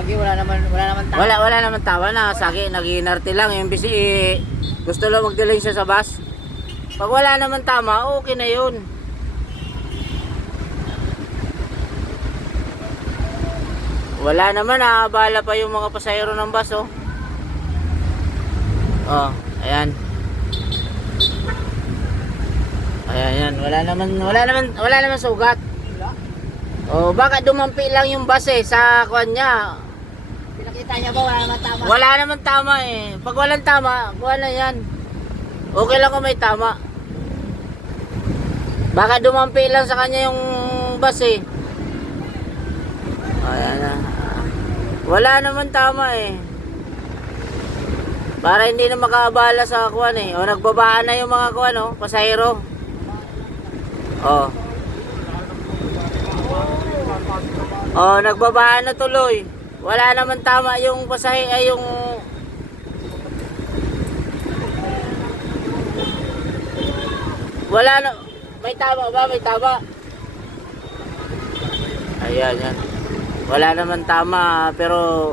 Sagi, wala naman tama. Wala naman tama na. Sagi, nag-inarte lang. Yung bisi, gusto lang magdaling siya sa bus. Pag wala naman tama, okay na yun. Wala naman, naabala pa yung mga pasahero ng bus, oh. Oh, ayan. Ayan, wala naman sugat. Oh, baka dumampi lang yung bus sa kuwan niya. Pinakita niya ba, wala naman tama? Wala naman tama eh. Pag walang tama, kuwan na yan. Okay lang kung may tama. Baka dumampi lang sa kanya yung bus Ayan na. Wala naman tama Para hindi na makaabala sa kuwan O nagbabaan na yung mga kuwan pasahero. Nagbabaan na tuloy. Wala naman tama yung pasahero yung wala na. May tama ba? May tama. Ayan, yan. Wala naman tama pero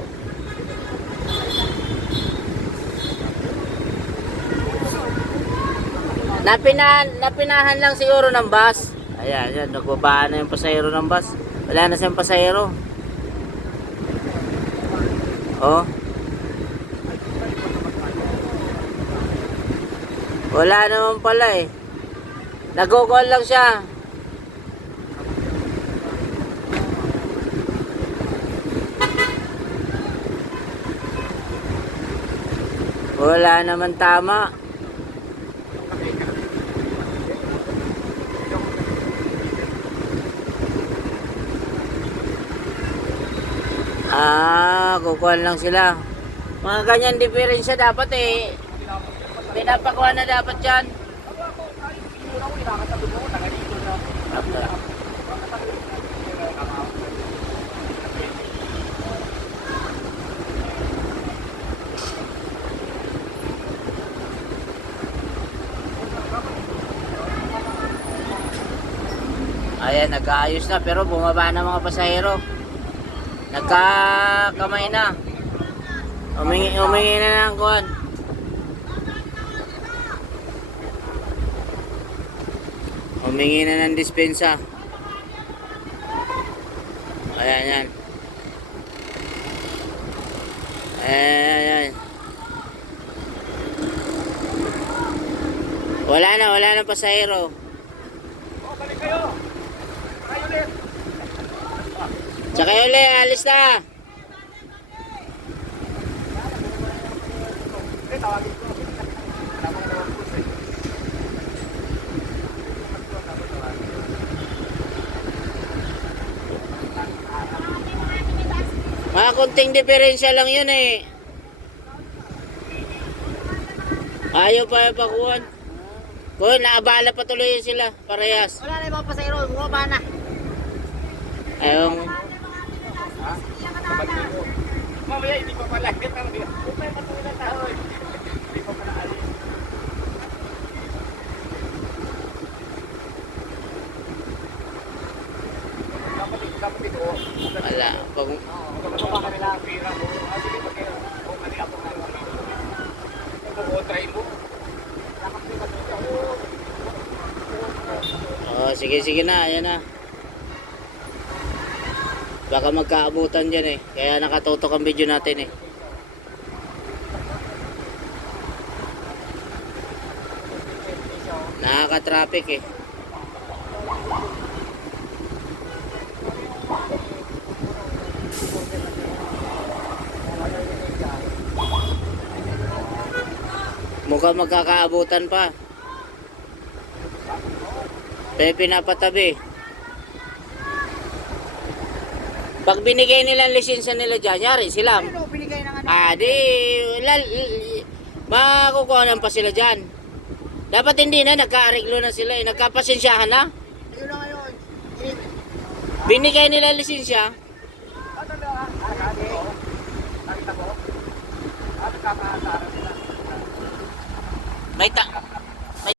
napinahan lang siguro ng bus. Ayan, yan. Nagbabaan na yung pasahero ng bus. Wala na siyang pasahero. Wala naman pala Nag-go-call lang siya. Wala naman tama. Kukuhan lang sila. Mga ganyan diferensya dapat pinapakuha na dapat yan. Ayan, nag-aayos na pero bumaba na mga pasahero. Nagkakamay na. Umingi na ng kuhan. Humingi na ng dispensa. Ayan, yan. Ayan. Wala na pasahero. Balik kayo. Kayo ulit. Tsaka ulit, alis na. Tawagin ko. Mga konting diferensya lang yun Ayaw pa pakuhan. Kung naabala pa tuloy sila, parehas. Wala na yung mga pasahero, bumaba na. Ayaw. Mamaya, hindi pa pala. May patuloy na tao Hindi pa pala alis. Dapat ito. Wala. Pag... Magpapapa ka nila ang pira mo. Sige, pag kayo. Kung mali ako na. Try mo. Sige na. Ayan na. Baka magkaabutan dyan Kaya nakatutok ang video natin Nakaka-traffic Mukhang magkakaabutan pa. Pero pinapatabi. Pag binigay nila ang lisensya nila dyan, yari sila. Ano, binigay ng ano? Makukuhanan pa sila dyan. Dapat hindi na, nagka-areglo na sila nagkapasensyahan na. Ayun na ngayon. Binigay nila ang lisensya. Ano na? Nakita mo? Ano kakaasara sila? May